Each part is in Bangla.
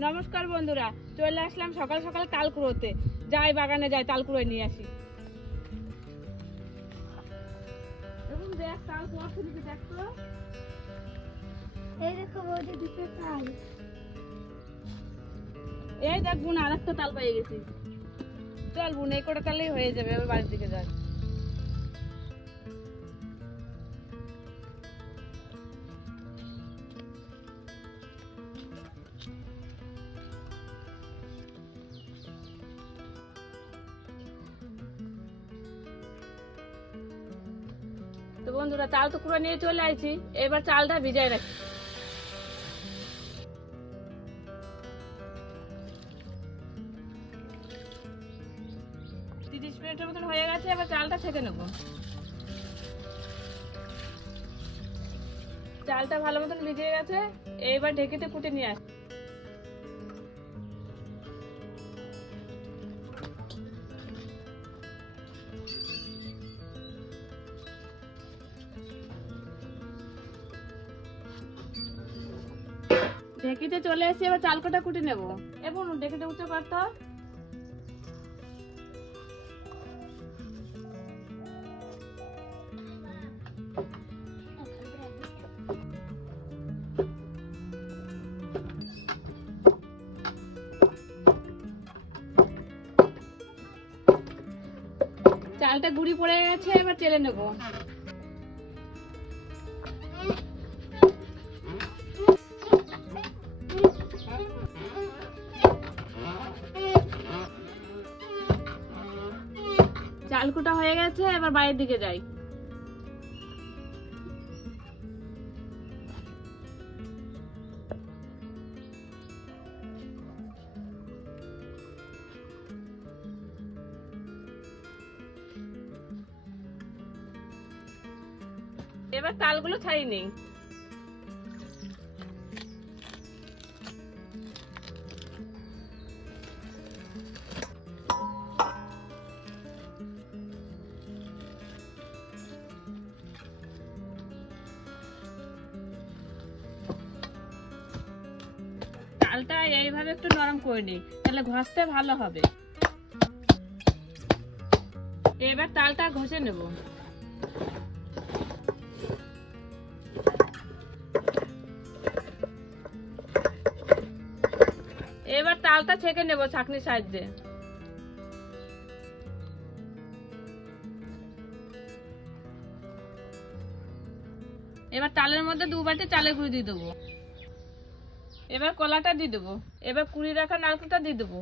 নমস্কার বন্ধুরা, চলে আসলাম সকাল সকাল তাল কুড়োতে। যাই বাগানে যাই, তাল কুড়োয় নিয়ে আসি। এবং দেখ তাল কুড়োচ্ছে দিকে, দেখ তো। এই দেখো বৌদি, দুটো তাল। এই দেখ বোন, আর একটা তাল পেয়ে গেছি। চল বোন, এই কটা তালেই হয়ে যাবে, এবার বাড়ির দিকে যাই। তো বন্ধুরা, তাল তো কুড়ো নিয়ে চলে আসছি, এবার চালটা ভিজাই রাখি। 30 মিনিটের মতন হয়ে গেছে, এবার চালটা ছেঁকে নেব। চালটা ভালো মতন ভিজে গেছে, এবার ঢেকিতে কুটে নিয়ে আসি। ঢেকিতে চলে এসে এবার চাল কটা কুটে নেবো। এবং ঢেকিতে উঠতে পারতো। চালটা গুঁড়ি পড়ে গেছে, এবার চেলে নেব। চাল কুটা হয়ে গেছে, এবার বাইরের দিকে যাই। এবার তালগুলো ছাড়িয়ে নেই। তালটা এইভাবে একটু নরম করে নিই, তাহলে ঘষতে ভালো হবে। এবার তালটা ঘষে নেব। এবার তালটা ছেঁকে নেব ছাঁকনির সাহায্যে। এবার তালের মধ্যে 2 বাটি চালের গুঁড়ি দিয়ে দেবো। এবার কলাটা দিয়ে দেবো। এবার কুড়িয়ে রাখা নারকেলটা দিয়ে দেবো।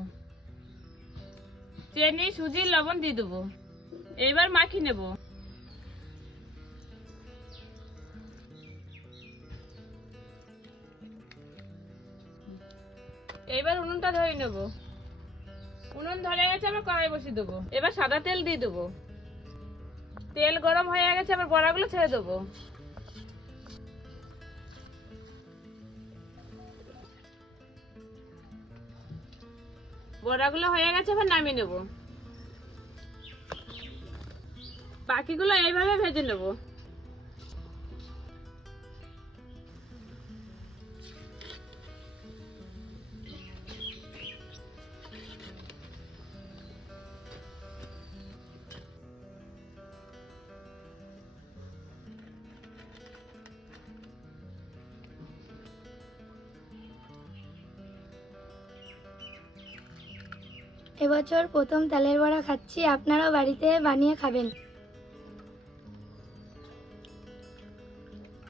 চিনি, সুজি, লবণ দিয়ে দেবো। এবার মাখিয়ে নেব। এবার উনুনটা ধরে নেব। উনুন ধরে গেছে, আবার কড়াই বসিয়ে দেবো। এবার সাদা তেল দিয়ে দেবো। তেল গরম হয়ে গেছে, আবার বড়াগুলো ছেড়ে দেবো। বড়াগুলো হয়ে গেছে, এবার নামিয়ে নেব। বাকিগুলো এইভাবে ভেজে নেব। এবছর প্রথম তালের বড়া খাচ্ছি, আপনারাও বাড়িতে বানিয়ে খাবেন।